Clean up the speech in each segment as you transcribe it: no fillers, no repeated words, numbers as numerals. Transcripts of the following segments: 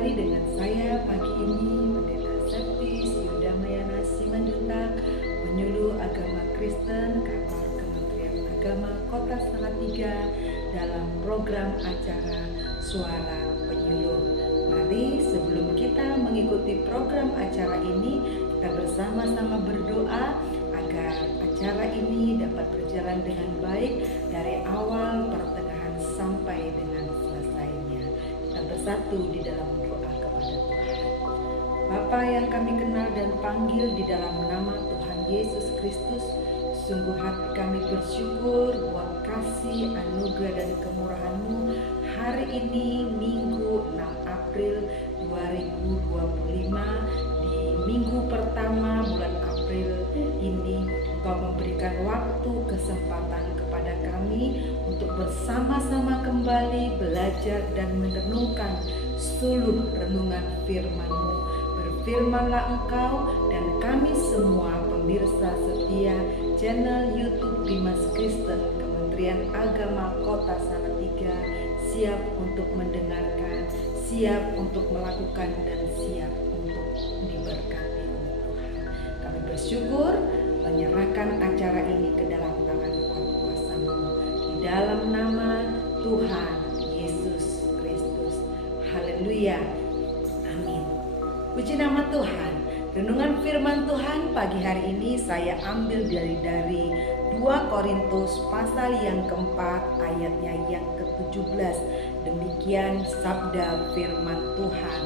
kembali dengan saya pagi ini, Pendeta Septis Yudamayana Simanjuntak, penyuluh agama Kristen kantor Kementerian Agama Kota Salatiga dalam program acara Suara Penyuluh. Mari sebelum kita mengikuti program acara ini, kita bersama-sama berdoa agar acara ini dapat berjalan dengan baik dari awal, pertengahan sampai dengan selesainya. Kita bersatu di dalam doa kepada Tuhan. Bapa yang kami kenal dan panggil di dalam nama Tuhan Yesus Kristus, sungguh hati kami bersyukur buat kasih, anugerah dan kemurahan-Mu hari ini Minggu 6 April 2025, di minggu pertama bulan April ini Engkau memberikan waktu, kesempatan kepada kami untuk bersama-sama kembali belajar dan merenungkan suluh renungan firman-Mu. Berfirmanlah Engkau dan kami semua pemirsa setia channel YouTube Dimas Kristen Kementerian Agama Kota Salatiga siap untuk mendengarkan, siap untuk melakukan, dan siap untuk diberkati oleh Tuhan. Kami bersyukur menyerahkan acara ini ke dalam tangan kuasa-Mu di dalam nama Tuhan Yesus Kristus. Haleluya. Amin. Puji nama Tuhan. Renungan firman Tuhan pagi hari ini saya ambil dari 2 Korintus pasal yang keempat ayatnya yang ke-17. Demikian sabda firman Tuhan.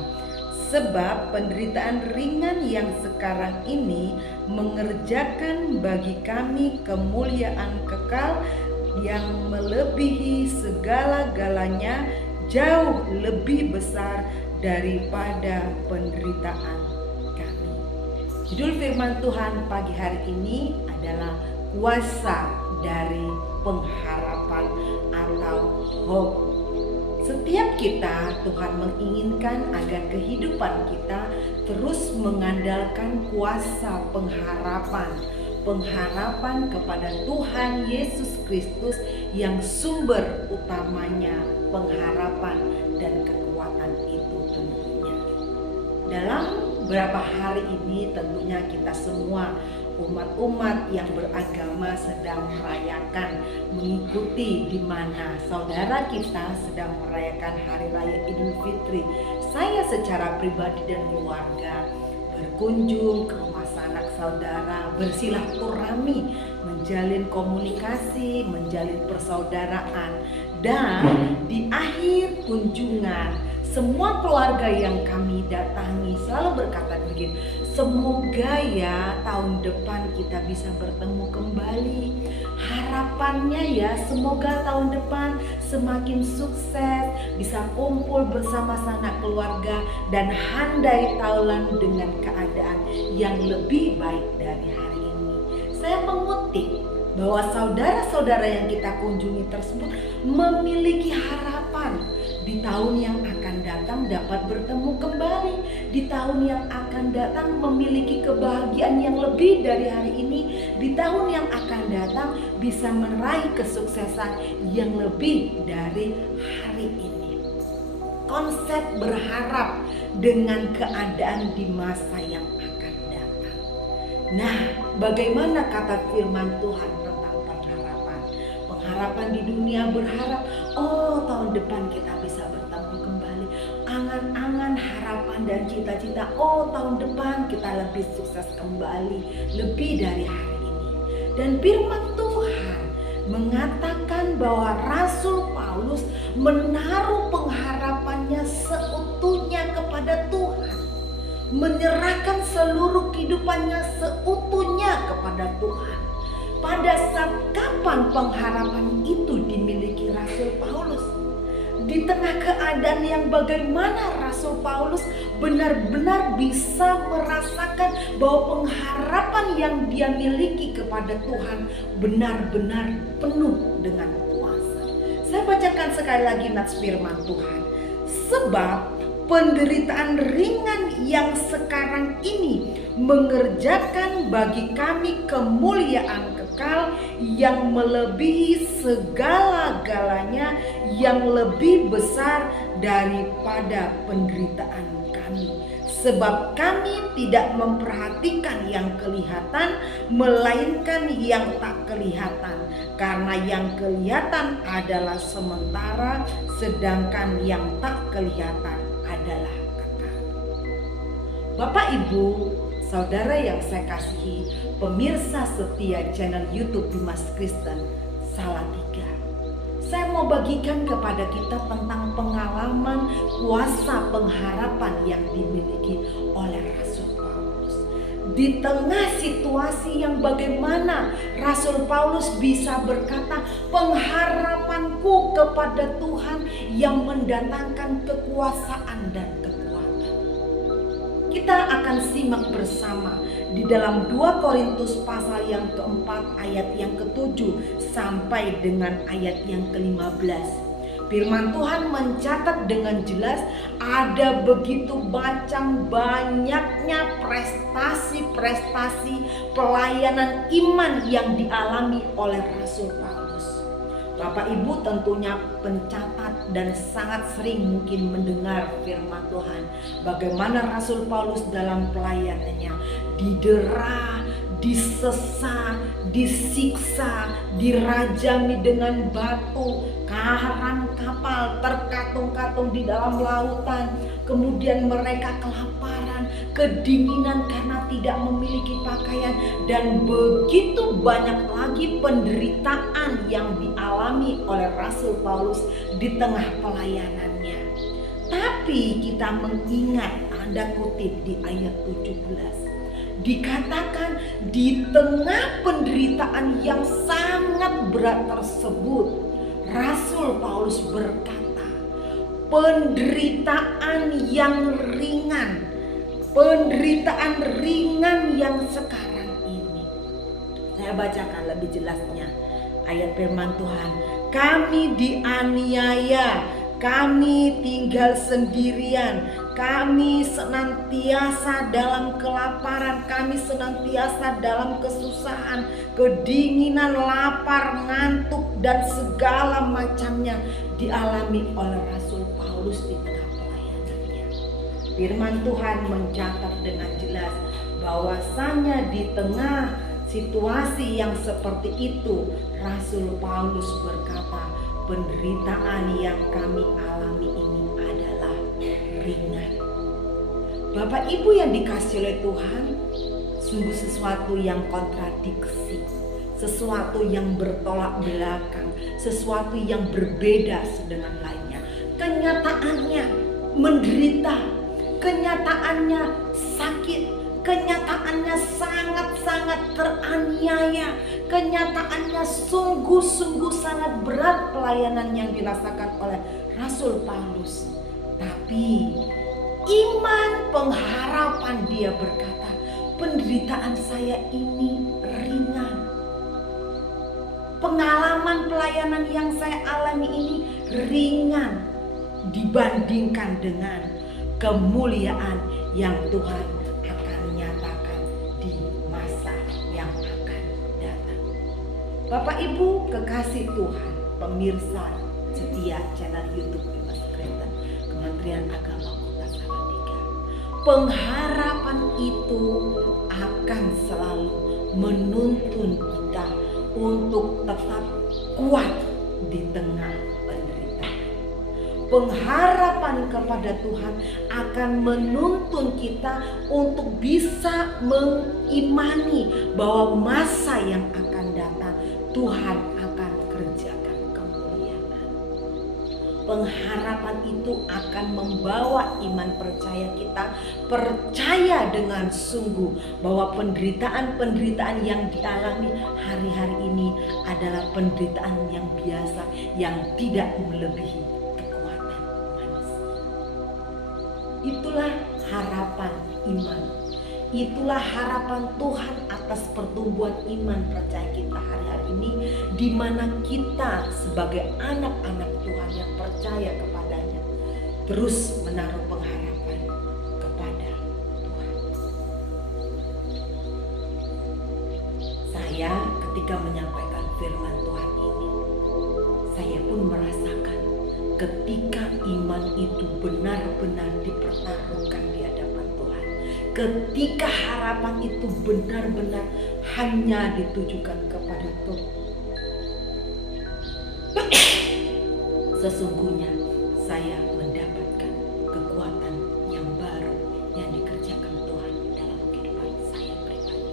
Sebab penderitaan ringan yang sekarang ini mengerjakan bagi kami kemuliaan kekal yang melebihi segala-galanya, jauh lebih besar daripada penderitaan kami. Judul firman Tuhan pagi hari ini adalah kuasa dari pengharapan atau hope. Setiap kita, Tuhan menginginkan agar kehidupan kita terus mengandalkan kuasa pengharapan. Pengharapan kepada Tuhan Yesus Kristus yang sumber utamanya pengharapan dan kekuatan itu tentunya. Dalam beberapa hari ini tentunya kita semua umat-umat yang beragama sedang merayakan, mengikuti di mana saudara kita sedang merayakan Hari Raya Idul Fitri. Saya secara pribadi dan keluarga berkunjung ke rumah sanak saudara, bersilaturahmi, menjalin komunikasi, menjalin persaudaraan. Dan di akhir kunjungan, semua keluarga yang kami datangi selalu berkata begini, semoga ya tahun depan kita bisa bertemu kembali. Harapannya ya semoga tahun depan semakin sukses, bisa kumpul bersama sanak keluarga dan handai taulan dengan keadaan yang lebih baik dari hari ini. Saya mengutip bahwa saudara-saudara yang kita kunjungi tersebut memiliki harapan di tahun yang akan datang dapat bertemu kembali, di tahun yang akan datang memiliki kebahagiaan yang lebih dari hari ini, di tahun yang akan datang bisa meraih kesuksesan yang lebih dari hari ini. Konsep berharap dengan keadaan di masa yang akan datang. Nah, bagaimana kata firman Tuhan tentang pengharapan? Pengharapan di dunia berharap, oh tahun depan kita bisa bertemu kembali. Angan-angan, harapan dan cita-cita, oh tahun depan kita lebih sukses kembali, lebih dari hari ini. Dan firman Tuhan mengatakan bahwa Rasul Paulus menaruh pengharapannya seutuhnya kepada Tuhan, menyerahkan seluruh kehidupannya seutuhnya kepada Tuhan. Pada saat kapan pengharapan itu dimiliki Rasul Paulus? Di tengah keadaan yang bagaimana Rasul Paulus benar-benar bisa merasakan bahwa pengharapan yang dia miliki kepada Tuhan benar-benar penuh dengan kuasa. Saya bacakan sekali lagi nats firman Tuhan. Sebab penderitaan ringan yang sekarang ini mengerjakan bagi kami kemuliaan kekal kekal yang melebihi segala-galanya, yang lebih besar daripada penderitaan kami. Sebab kami tidak memperhatikan yang kelihatan, melainkan yang tak kelihatan. Karena yang kelihatan adalah sementara, sedangkan yang tak kelihatan adalah kekal. Bapak, Ibu, Saudara yang saya kasihi, pemirsa setia channel YouTube Dimas Kristen Salatiga, saya mau bagikan kepada kita tentang pengalaman kuasa pengharapan yang dimiliki oleh Rasul Paulus. Di tengah situasi yang bagaimana Rasul Paulus bisa berkata, pengharapanku kepada Tuhan yang mendatangkan kekuasaan dan kekuatan. Kita akan simak bersama di dalam 2 Korintus pasal yang keempat ayat yang ke-7 sampai dengan ayat yang ke-15. Firman Tuhan mencatat dengan jelas ada begitu macam banyaknya prestasi-prestasi pelayanan iman yang dialami oleh Rasul Paulus. Bapak Ibu tentunya pencatat dan sangat sering mungkin mendengar firman Tuhan. Bagaimana Rasul Paulus dalam pelayanannya didera, disesa, disiksa, dirajami dengan batu, karang kapal, terkatung-katung di dalam lautan. Kemudian mereka kelaparan, kedinginan karena tidak memiliki pakaian, dan begitu banyak lagi penderitaan yang dialami oleh Rasul Paulus di tengah pelayanannya. Tapi kita mengingat, ada kutip di ayat 17, dikatakan di tengah penderitaan yang sangat berat tersebut, Rasul Paulus berkata, penderitaan yang ringan, penderitaan ringan yang sekarang ini. Saya bacakan lebih jelasnya ayat firman Tuhan. Kami dianiaya, kami tinggal sendirian, kami senantiasa dalam kelaparan, kami senantiasa dalam kesusahan, kedinginan, lapar, ngantuk, dan segala macamnya dialami oleh Rasul Paulus di tengah pelayanannya. Firman Tuhan mencatat dengan jelas bahwasanya di tengah situasi yang seperti itu, Rasul Paulus berkata, penderitaan yang kami alami ini adalah ringan. Bapak Ibu yang dikasihi oleh Tuhan, sungguh sesuatu yang kontradiksi, sesuatu yang bertolak belakang, sesuatu yang berbeda dengan lainnya. Kenyataannya menderita, kenyataannya sakit, kenyataannya sangat-sangat teraniaya, kenyataannya sungguh-sungguh sangat berat pelayanan yang dirasakan oleh Rasul Paulus. Tapi iman pengharapan dia berkata, penderitaan saya ini ringan. Pengalaman pelayanan yang saya alami ini ringan dibandingkan dengan kemuliaan yang Tuhan akan nyatakan di masa yang akan datang. Bapak Ibu kekasih Tuhan, pemirsa setia channel YouTube Dimas Kristen Kementerian Agama Kota Salatiga, pengharapan itu akan selalu menuntun kita untuk tetap kuat di tengah penderitaan. Pengharapan kepada Tuhan akan menuntun kita untuk bisa mengimani bahwa masa yang akan datang Tuhan akan kerjakan kemuliaan. Pengharapan itu akan membawa iman percaya kita percaya dengan sungguh bahwa penderitaan-penderitaan yang dialami hari-hari ini adalah penderitaan yang biasa, yang tidak melebihi kekuatan manusia. Itulah harapan iman. Itulah harapan Tuhan atas pertumbuhan iman percaya kita hari-hari ini, di mana kita sebagai anak-anak Tuhan yang percaya kepadanya terus menaruh pengharapan kepada Tuhan. Saya ketika menyampaikan firman Tuhan ini. Saya pun merasakan ketika iman itu benar-benar dipertaruhkan di hadapan Tuhan, ketika harapan itu benar-benar hanya ditujukan kepada Tuhan, sesungguhnya saya mendapatkan kekuatan yang baru yang dikerjakan Tuhan dalam kehidupan saya pribadi.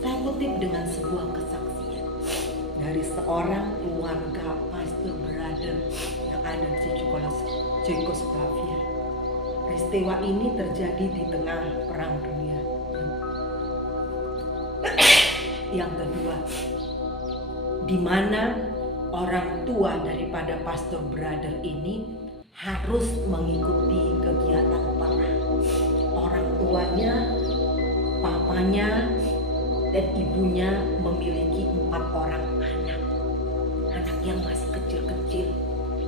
Saya kutip dengan sebuah kesaksian dari seorang keluarga pastor brother yang ada di Czechoslovakia. Peristiwa ini terjadi di tengah Perang Dunia yang kedua, di mana orang tua daripada pastor brother ini harus mengikuti kegiatan perang. Orang tuanya, papanya dan ibunya memiliki 4 orang anak. Anak yang masih kecil-kecil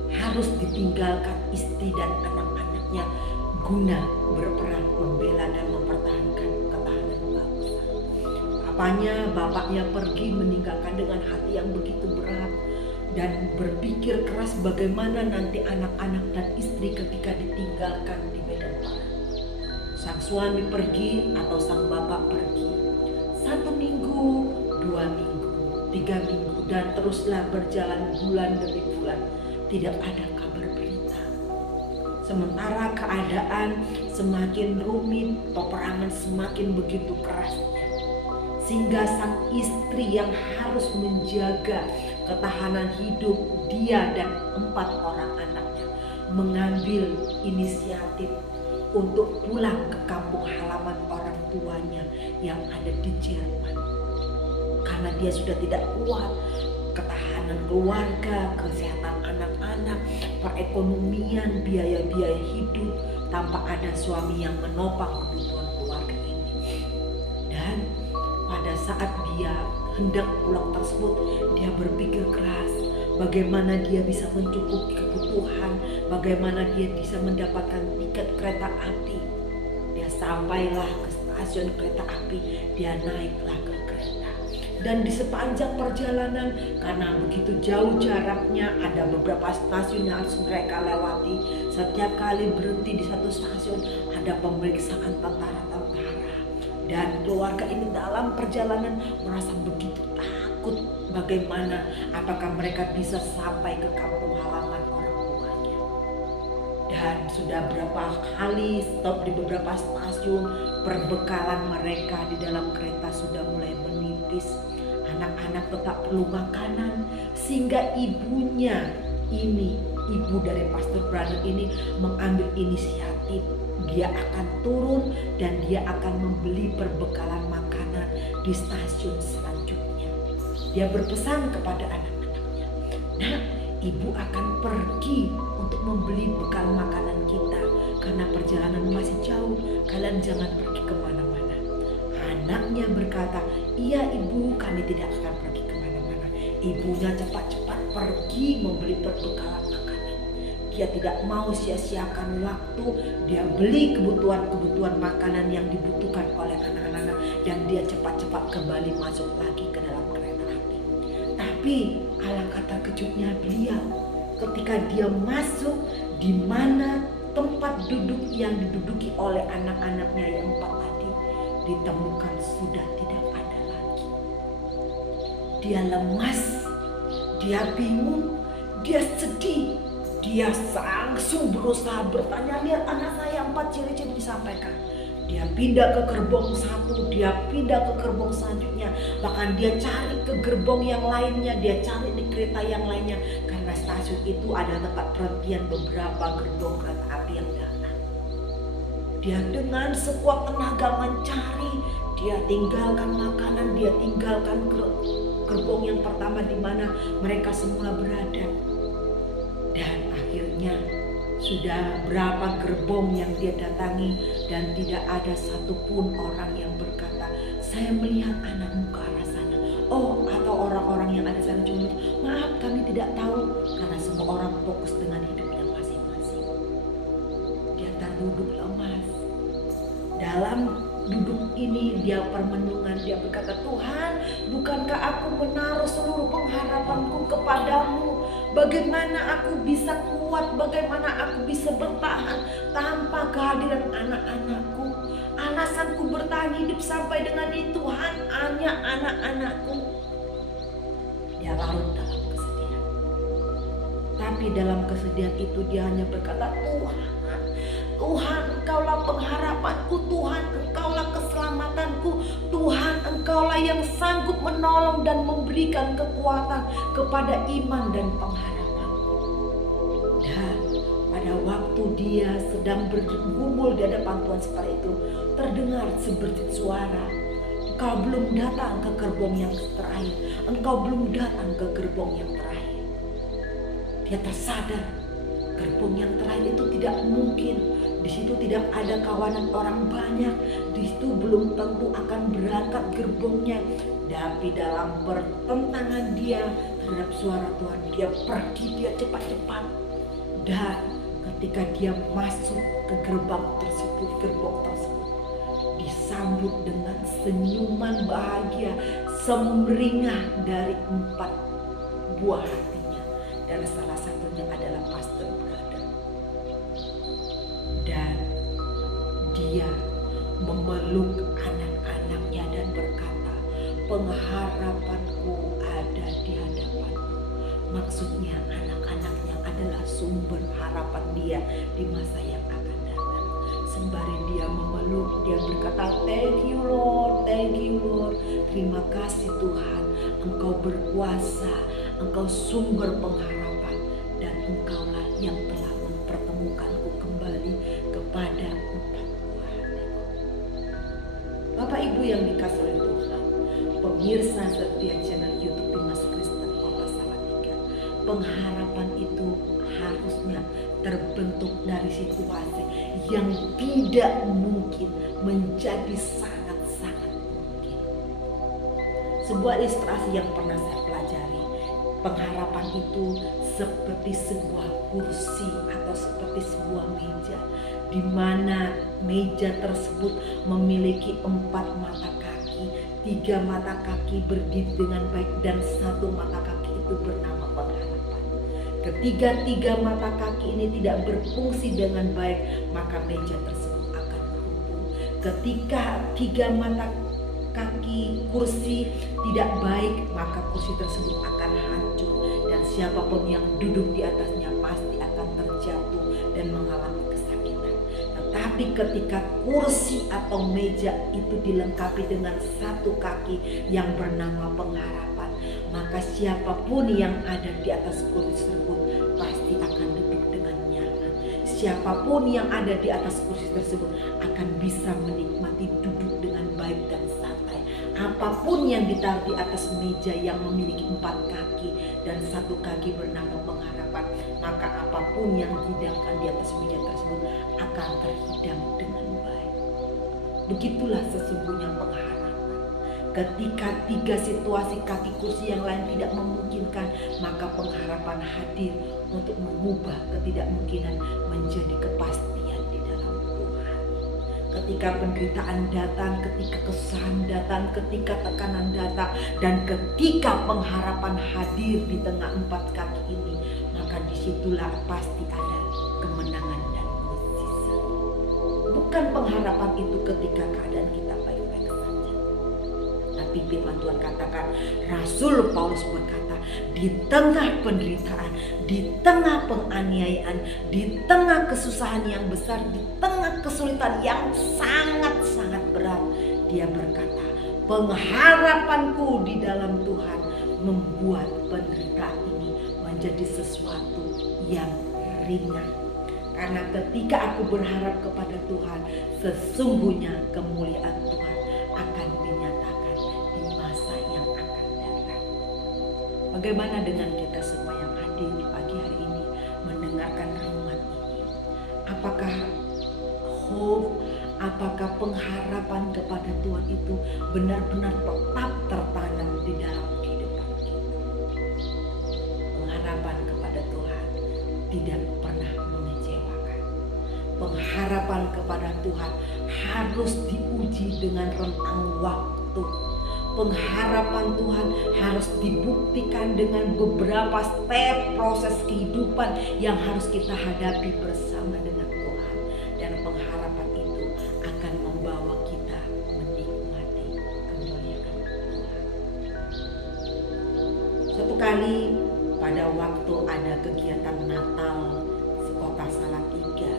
harus ditinggalkan istri dan anak-anaknya guna berperang membela dan mempertahankan ketahanan bangsa. Bapaknya pergi meninggalkan dengan hati yang begitu berat dan berpikir keras bagaimana nanti anak-anak dan istri ketika ditinggalkan di medan perang. Sang suami pergi atau sang bapak pergi 1 minggu, 2 minggu, 3 minggu, dan teruslah berjalan bulan demi bulan. Tidak ada kabar berita. Sementara keadaan semakin rumit, peperangan semakin begitu kerasnya, sehingga sang istri yang harus menjaga ketahanan hidup dia dan 4 orang anaknya mengambil inisiatif untuk pulang ke kampung halaman orang tuanya yang ada di Jerman. Karena dia sudah tidak kuat, ketahanan keluarga, kesehatan anak-anak, perekonomian, biaya-biaya hidup tanpa ada suami yang menopang kebutuhan keluarga ini. Dan pada saat dia hendak pulang tersebut, dia berpikir keras bagaimana dia bisa mencukupi kebutuhan, bagaimana dia bisa mendapatkan tiket kereta api. Dia sampailah ke stasiun kereta api, dia naiklah ke kereta. Dan di sepanjang perjalanan, karena begitu jauh jaraknya, ada beberapa stasiun yang harus mereka lewati. Setiap kali berhenti di satu stasiun, ada pemeriksaan tentara-tentara. Dan keluarga ini dalam perjalanan merasa begitu takut bagaimana apakah mereka bisa sampai ke kampung halaman orang tuanya. Dan sudah berapa kali stop di beberapa stasiun, perbekalan mereka di dalam kereta sudah mulai menipis. Anak-anak tetap perlu makanan, sehingga ibunya ini, ibu dari pastor brother ini mengambil inisiatif. Dia akan turun dan dia akan membeli perbekalan makanan di stasiun selanjutnya. Dia berpesan kepada anak-anaknya, "Nah, ibu akan pergi untuk membeli bekal makanan kita karena perjalanan masih jauh. Kalian jangan pergi kemana-mana." Anaknya berkata, "Iya ibu, kami tidak akan pergi kemana-mana." Ibunya cepat-cepat pergi membeli perbekalan makanan. Dia tidak mau sia-siakan waktu. Dia beli kebutuhan-kebutuhan makanan yang dibutuhkan oleh anak-anak dan dia cepat-cepat kembali masuk lagi ke dalam kereta api. Tapi alangkah kejutnya beliau ketika dia masuk di mana tempat duduk yang diduduki oleh anak-anaknya yang 4 tadi ditemukan sudah tidak ada lagi. Dia lemas, dia bingung, dia sedih. Dia langsung berusaha bertanya, lihat anak saya 4 ciri-ciri disampaikan. Dia pindah ke gerbong 1, dia pindah ke gerbong selanjutnya. Bahkan dia cari ke gerbong yang lainnya, dia cari di kereta yang lainnya. Karena stasiun itu ada tempat perhentian beberapa gerbong kereta api yang datang. Dia dengan sekuat tenaga mencari, dia tinggalkan makanan, dia tinggalkan gerbong yang pertama di mana mereka semua berada. Dan akhirnya sudah berapa gerbong yang dia datangi dan tidak ada satupun orang yang berkata, "Saya melihat anakmu ke arah sana." Oh, atau orang-orang yang ada di sana cuma, "Maaf, kami tidak tahu," karena semua orang fokus dengan hidupnya masing-masing. Dia terduduk lemas. Dalam duduk ini dia permenungan dia berkata, Tuhan, bukankah aku menaruh seluruh pengharapanku kepadamu? Bagaimana aku bisa kuat, bagaimana aku bisa bertahan tanpa kehadiran anak-anakku? Alasanku bertahan hidup sampai dengan ini, Tuhan, hanya anak-anakku. Dia larut dalam kesedihan. Tapi dalam kesedihan itu dia hanya berkata, Tuhan, Engkaulah pengharapanku, Tuhan, Engkaulah keselamatanku, Tuhan, Engkaulah yang sanggup menolong dan memberikan kekuatan kepada iman dan pengharapanku. Dan pada waktu dia sedang bergumul di hadapan Tuhan seperti itu, terdengar seperti suara, Engkau belum datang ke gerbong yang terakhir, Engkau belum datang ke gerbong yang terakhir. Dia tersadar gerbong yang terakhir itu tidak mungkin. Di situ tidak ada kawanan orang banyak. Di situ belum tentu akan berangkat gerbongnya. Tapi dalam pertentangan dia terhadap suara Tuhan, dia pergi, dia cepat-cepat. Dan ketika dia masuk ke gerbong tersebut, disambut dengan senyuman bahagia, semeringah dari 4 buah hatinya. Dan salah satunya adalah Pastor Brother. Dan dia memeluk anak-anaknya dan berkata, pengharapanku ada di hadapanmu. Maksudnya anak-anaknya adalah sumber harapan dia di masa yang akan datang. Sembari dia memeluk, dia berkata, thank you Lord, thank you Lord. Terima kasih Tuhan, Engkau berkuasa, Engkau sumber pengharapan, dan Engkaulah yang telah mempertemukanku kembali kepada 4 buah hatiku. Bapak Ibu yang dikasihi oleh Tuhan, pemirsa setia channel YouTube Dimas Kristen Kota Salatiga, pengharapan itu harusnya terbentuk dari situasi yang tidak mungkin menjadi sangat-sangat mungkin. Sebuah ilustrasi yang pernah saya pelajari, pengharapan itu seperti sebuah kursi atau seperti sebuah meja, di mana meja tersebut memiliki 4 mata kaki, 3 mata kaki berdiri dengan baik, dan 1 mata kaki itu bernama pengharapan. Ketika 3 mata kaki ini tidak berfungsi dengan baik, maka meja tersebut akan runtuh. Ketika 3 mata kaki kursi tidak baik, maka kursi tersebut akan hancur, dan siapapun yang duduk di atasnya pasti akan terjatuh dan mengalami kesakitan. Tetapi ketika kursi atau meja itu dilengkapi dengan 1 kaki yang bernama pengharapan, maka siapapun yang ada di atas kursi tersebut pasti akan duduk dengan nyaman. Siapapun yang ada di atas kursi tersebut akan bisa menikmati duduk dengan baik dan santai. Apapun yang ditaruh di atas meja yang memiliki 4 kaki dan 1 kaki bernama pengharapan, maka apapun yang dihidangkan di atas meja tersebut akan terhidang dengan baik. Begitulah sesungguhnya pengharapan. Ketika 3 situasi kaki kursi yang lain tidak memungkinkan, maka pengharapan hadir untuk mengubah ketidakmungkinan menjadi kepastian di dalam Tuhan. Ketika penderitaan datang, ketika kesusahan datang, ketika tekanan datang, dan ketika pengharapan hadir di tengah 4 kaki ini, maka disitulah pasti ada kemenangan dan mukjizat. Bukan pengharapan itu ketika keadaan kita baik-baik saja. Tapi firman Tuhan katakan, Rasul Paulus berkata, di tengah penderitaan, di tengah penganiayaan, di tengah kesusahan yang besar, di tengah kesulitan yang sangat-sangat berat, dia berkata, pengharapanku di dalam Tuhan membuat penderitaan ini menjadi sesuatu yang ringan. Karena ketika aku berharap kepada Tuhan, sesungguhnya kemuliaan Tuhan akan dinyatakan di masa yang akan datang. Bagaimana dengan kita semua yang hadir di pagi hari ini mendengarkan renungan ini? Apakah hope, apakah pengharapan kepada Tuhan itu benar-benar tetap tertanam di dalam kehidupan kita? Pengharapan kepada Tuhan tidak pernah mengecewakan. Pengharapan kepada Tuhan harus diuji dengan rentang waktu pengharapan Tuhan harus dibuktikan dengan beberapa step proses kehidupan yang harus kita hadapi bersama dengan Tuhan. Dan pengharapan itu akan membawa kita menikmati kemuliaan Tuhan. Suatu kali pada waktu ada kegiatan Natal Kota Salatiga,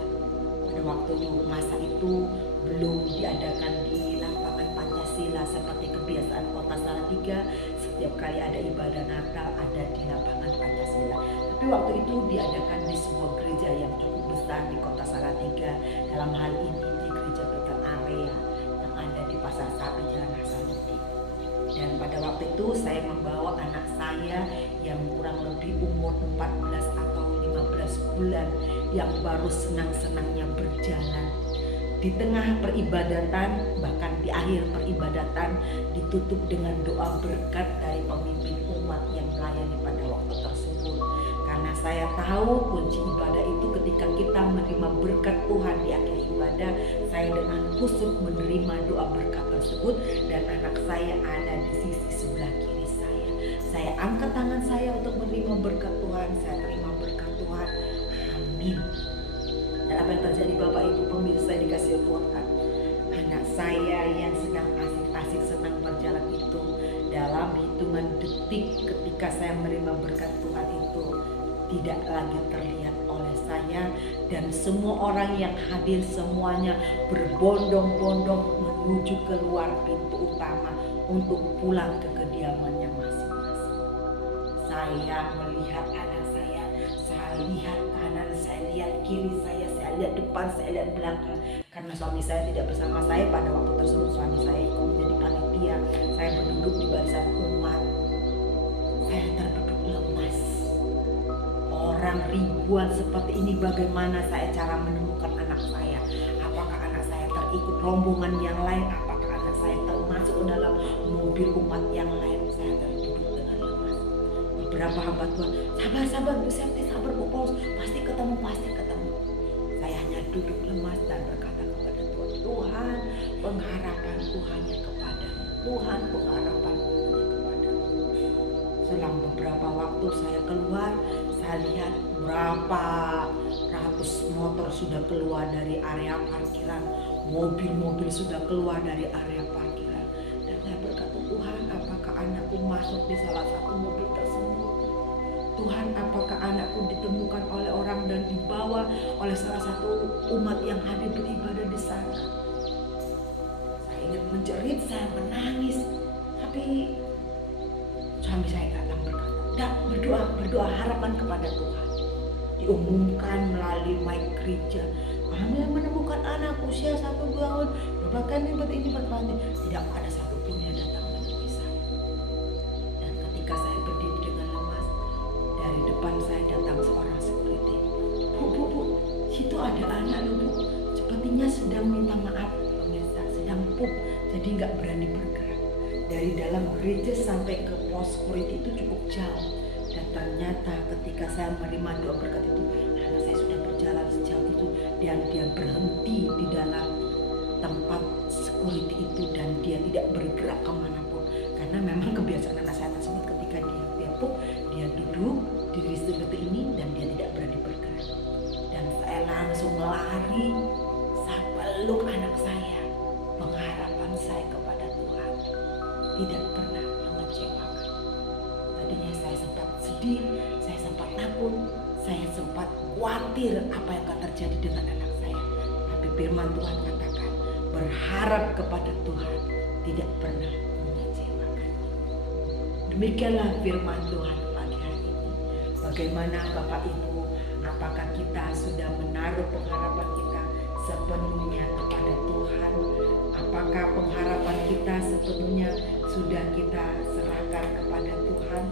pada waktu masa itu belum diadakan di lapangan Pancasila seperti kebiasaan Kota Salatiga. Setiap kali ada ibadah Natal ada di lapangan Pancasila, tapi waktu itu diadakan di sebuah gereja yang cukup besar di Kota Salatiga. Dalam hal ini di Gereja Bethel Area yang ada di Pasar Sapi Jalan Hasanuddin. Dan pada waktu itu saya membawa anak saya yang kurang lebih umur 14 atau 15 bulan yang baru senang-senangnya berjalan. Di tengah peribadatan, bahkan di akhir peribadatan, ditutup dengan doa berkat dari pemimpin umat yang melayani pada waktu tersebut. Karena saya tahu kunci ibadah itu ketika kita menerima berkat Tuhan di akhir ibadah. Saya dengan khusyuk menerima doa berkat tersebut dan anak saya ada di sisi sebelah kiri saya. Saya angkat tangan saya untuk menerima berkat Tuhan. Saya terima berkat Tuhan. Amin. Dan apa yang terjadi Bapak Ibu pemirsa dikasih Tuhan, anak saya yang sedang asik-asik senang berjalan itu, dalam hitungan detik ketika saya menerima berkat Tuhan itu tidak lagi terlihat oleh saya, dan semua orang yang hadir semuanya berbondong-bondong menuju keluar pintu utama untuk pulang ke kediamannya masing-masing. Saya melihat anak saya lihat kanan, saya lihat kiri saya lihat depan, saya lihat belakang. Karena suami saya tidak bersama saya pada waktu tersebut, suami saya ikut menjadi panitia. Saya berduduk di barisan umat. Saya terduduk lemas. Orang ribuan seperti ini, bagaimana saya cara menemukan anak saya? Apakah anak saya terikut rombongan yang lain? Apakah anak saya termasuk ke dalam mobil umat yang lain? Saya terduduk dengan lemas. Beberapa hamba Tuhan, sabar Bu Septi, sabar Bu Paulus, pasti ketemu. Saya hanya duduk lemas dan berkata kepada Tuhan, Tuhan, pengharapan Tuhan kepadamu. Tuhan, pengharapan Tuhan kepadamu. Selang beberapa waktu saya keluar, saya lihat berapa ratus motor sudah keluar dari area parkiran, mobil-mobil sudah keluar dari area parkiran. Dan saya berkata, Tuhan, apakah anakku masuk di salah satu mobil tersebut? Tuhan, apakah anakku ditemukan oleh orang dan dibawa oleh salah satu umat yang hadir beribadah di sana? Saya ingin menjerit, saya menangis, tapi suami saya datang berkata, berdoa harapan kepada Tuhan. Diumumkan melalui mic gereja, kami yang menemukan anak usia 1 tahun, bahkan ini berpanti, tidak ada satupun yang datang menemui saya. Dan ketika saya berdiri dengan lemas, dari depan saya datang seorang security. Bu, situ ada anak loh Bu, sepertinya sedang minta maaf pemirsa, sedang pup, jadi nggak berani bergerak. Dari dalam gereja sampai ke pos security itu cukup jauh. Dan ternyata ketika saya menerima doa berkat itu, anak saya sudah berjalan sejauh itu dan dia berhenti di dalam tempat security itu dan dia tidak bergerak kemanapun. Karena memang kebiasaan anak saya tersebut ketika dia pup, dia duduk di seperti ini dan dia tidak berani bergerak. Dan saya langsung lari, saya peluk anak saya. Pengharapan saya kepada Tuhan tidak pernah mengecewakan. Tadinya saya sempat sedih, saya sempat takut, saya sempat khawatir apa yang akan terjadi dengan anak saya. Tapi firman Tuhan katakan, berharap kepada Tuhan tidak pernah mengecewakan. Demikianlah firman Tuhan pagi hari ini. Bagaimana Bapak Ibu, apakah kita sudah menaruh pengharapan kita sepenuhnya kepada Tuhan? Apakah pengharapan kita sepenuhnya sudah kita serahkan kepada Tuhan?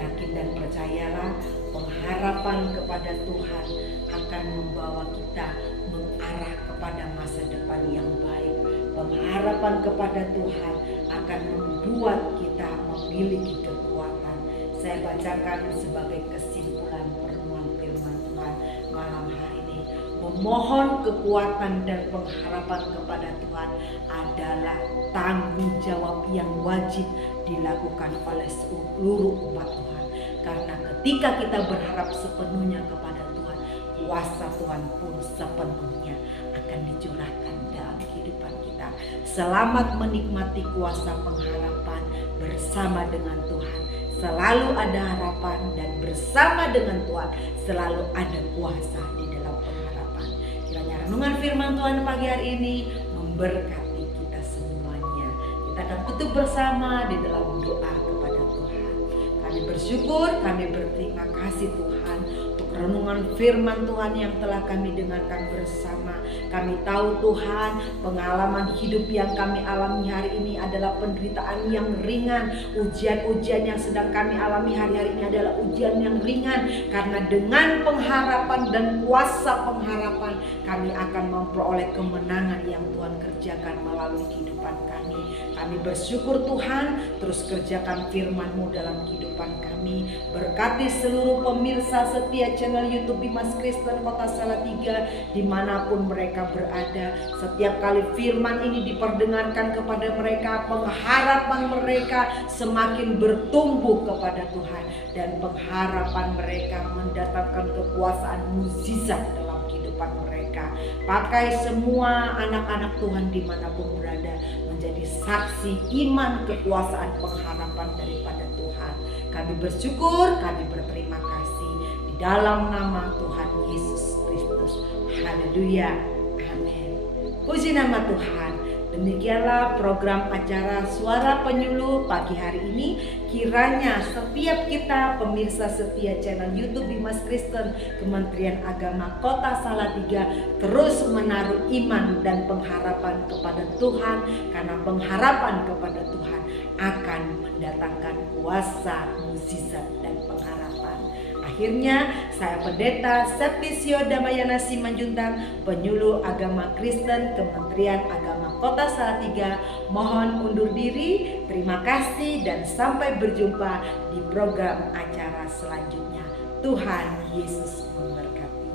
Yakin dan percayalah, pengharapan kepada Tuhan akan membawa kita mengarah kepada masa depan yang baik. Pengharapan kepada Tuhan akan membuat kita memiliki kekuatan. Saya bacakan sebagai kesimpulan perenungan firman Tuhan malam hari ini. memohon kekuatan dan pengharapan kepada Tuhan adalah tanggung jawab yang wajib dilakukan oleh seluruh umat Tuhan. Karena ketika kita berharap sepenuhnya kepada Tuhan, kuasa Tuhan pun sepenuhnya akan dicurahkan dalam kehidupan kita. Selamat menikmati kuasa pengharapan bersama dengan Tuhan. Selalu ada harapan, dan bersama dengan Tuhan selalu ada kuasa di dalam pengharapan. Kiranya renungan firman Tuhan pagi hari ini memberkati kita semuanya. Kita akan tutup bersama di dalam doa kepada Tuhan. Kami bersyukur, kami berterima kasih Tuhan untuk renungan firman Tuhan yang telah kami dengarkan bersama. Kami tahu Tuhan, pengalaman hidup yang kami alami hari ini adalah penderitaan yang ringan. Ujian-ujian yang sedang kami alami hari-hari ini adalah ujian yang ringan. Karena dengan pengharapan dan kuasa pengharapan, kami akan memperoleh kemenangan yang Tuhan kerjakan melalui kehidupan kami. Kami bersyukur Tuhan, terus kerjakan firman-Mu dalam kehidupan kami. Berkati seluruh pemirsa setia channel YouTube Dimas Kristen Kota Salatiga dimanapun mereka berada. Setiap kali firman ini diperdengarkan kepada mereka, pengharapan mereka semakin bertumbuh kepada Tuhan, dan pengharapan mereka mendatangkan kekuasaan mukjizat dalam kehidupan mereka. Pakai semua anak-anak Tuhan dimanapun berada menjadi saksi iman kekuasaan pengharapan daripada Tuhan. Kami bersyukur, kami berterima kasih di dalam nama Tuhan Yesus Kristus. Haleluya. Amin. Puji nama Tuhan. Demikianlah program acara Suara Penyuluh pagi hari ini. Kiranya setiap kita pemirsa setia channel YouTube Dimas Kristen Kementerian Agama Kota Salatiga terus menaruh iman dan pengharapan kepada Tuhan. Karena pengharapan kepada Tuhan akan mendatangkan kuasa, mukjizat dan pengharapan. Akhirnya saya Pendeta Septisio Damayana Simanjuntak, penyuluh agama Kristen Kementerian Agama Kota Salatiga, mohon undur diri. Terima kasih dan sampai berjumpa di program acara selanjutnya. Tuhan Yesus memberkati.